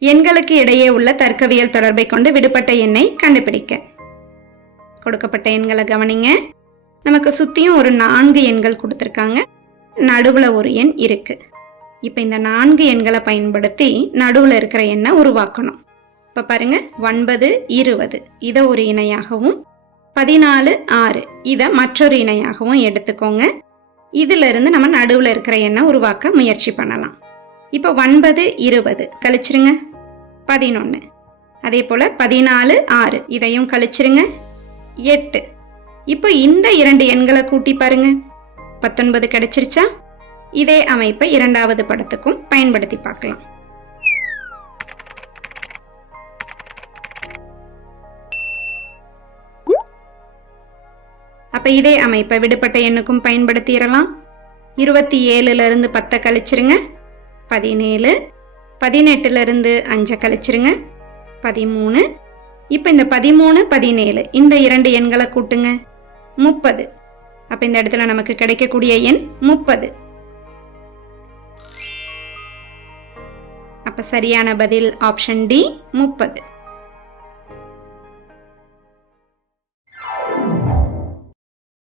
எண்களுக்கு இடையே உள்ள தர்க்கவியல் தொடர்பை கொண்டு விடுபட்ட எண்ணை கண்டுபிடிக்க. கொடுக்கப்பட்ட எண்களை கவனிங்க. நமக்கு சுற்றியும் ஒரு நான்கு எண்கள் கொடுத்துருக்காங்க. நடுவில் ஒரு எண் இருக்கு. இப்போ இந்த நான்கு எண்களை பயன்படுத்தி நடுவில் இருக்கிற எண்ணை உருவாக்கணும். இப்போ பாருங்க. ஒன்பது இருபது. இதை ஒரு இணையாகவும் பதினாலு ஆறு. இதை மற்றொரு இணையாகவும் எடுத்துக்கோங்க. இதிலிருந்து நம்ம நடுவில் இருக்கிற எண்ணை உருவாக்க முயற்சி பண்ணலாம். இப்போ ஒன்பது இருபது. கழிச்சிருங்க. பதினொன்று அதே போல் பதினாலு ஆறு. இதையும் கழிச்சிருங்க. எட்டு. இப்போ இந்த இரண்டு எண்களை கூட்டி பாருங்க. பத்தொன்பது கிடைச்சிருச்சா? இதே அமைப்பை இரண்டாவது படத்துக்கும் பயன்படுத்தி பார்க்கலாம். அப்ப இதே அமைப்பை விடுபட்ட எண்ணுக்கும் பயன்படுத்திடலாம். இருபத்தி ஏழுல இருந்து பத்தை கழிச்சிருங்க. பதினேழு பதினெட்டுலேருந்து அஞ்சை கழிச்சிருங்க. பதிமூணு. இப்போ இந்த பதிமூணு பதினேழு இந்த இரண்டு எண்களை கூட்டுங்க. முப்பது. அப்போ இந்த இடத்துல நமக்கு கிடைக்கக்கூடிய எண் முப்பது. அப்போ சரியான பதில் ஆப்ஷன் டி முப்பது.